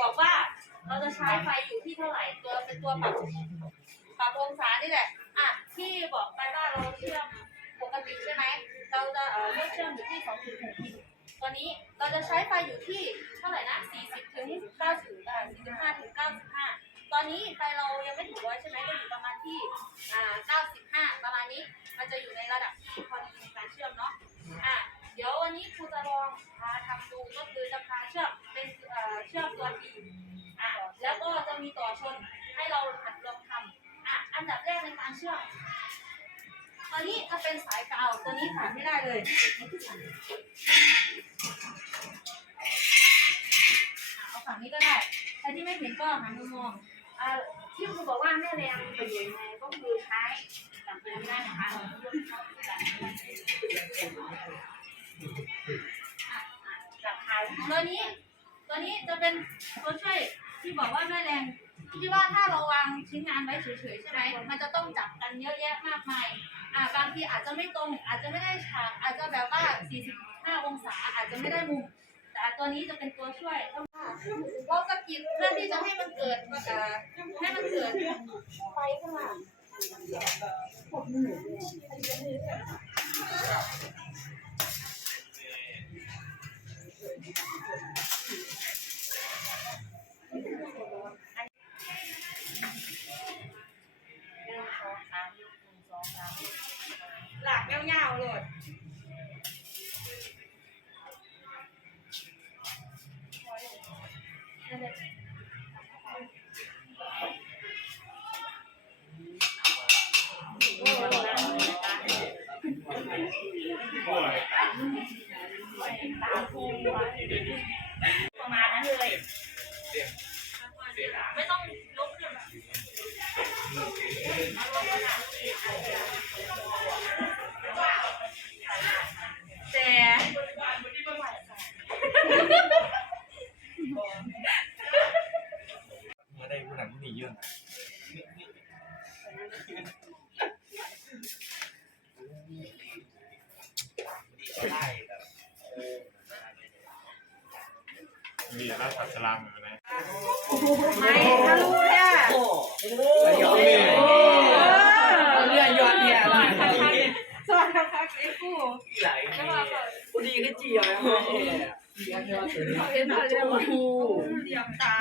บอกว่าเราจะใช้ไฟอยู่ที่เท่าไหร่ตัวเป็นตัวปรับปรับองศานี่แหละอะที่บอกไปว่าเราเชื่อมปกติใช่ไหมเราจะเอ่อเลือกเชื่อมอยู่ที่2.6มิลตัวนี้เราจะใช้ไฟอยู่ที่เท่าไหร่นะ40ถึง90อ่า45ถึง95ตอนนี้ไฟเรายังไม่ถึงร้อยใช่ไหมก็อยู่ประมาณที่อ่า95ประมาณนี้ มันจะอยู่ในระดับที่พอดีในการเชื่อมเนาะอะเดี๋ยววันนี้ครูจะลองพาทำดูก็คือจะพาเชื่อมเป็นเอ่อเชื่อมตัวทีอะ แล้วก็จะมีต่อชนให้เราหัดลองทำอะ อัน ดับแรกในการเชื่อมตัวนี้จะเป็นสายเก่าตัวนี้ขาดไม่ได้เลยเอาฝั่งนี้ก็ได้ใครที่ไม่เห็นก็หันมามองอที่ครูบอกว่าแม่แรงเป็นยังไงก็คือใช้กับตัวนี้ได้นะคะยกเข้ากับเท้าตัวนี้ ตัวนี้จะเป็นตัวช่วยที่บอกว่าแม่แรง ที่ว่าถ้าเราวางชิ้นงานไว้เฉยๆใช่ไหมมันจะต้องจับกันเยอะแยะมากมายอ่าบางทีอาจจะไม่ตรง อาจจะไม่ได้ฉากอาจจะแบบว่า 45 องศาอาจจะไม่ได้มุม แต่ตัวนี้จะเป็นตัวช่วยเราสะกิดเพื่อที่จะให้มันเกิดให้มันเกิดไฟขึ้นมา ประมาณนั้นเลยไม่ต้องลุกขึ้นแต่เมื่อได้ผู้หนังผู้หนีเยอะ มีแต่รัฐสลามอยู่นะไม่ทะลุเลยอะเรื่องยอดเนี่ยอะไรสวัสดีค่ะเอ็กซ์กูไหลจะมาก่อนกูดีก็เจียวแล้วเห็นอะไรบ้างเรียงตา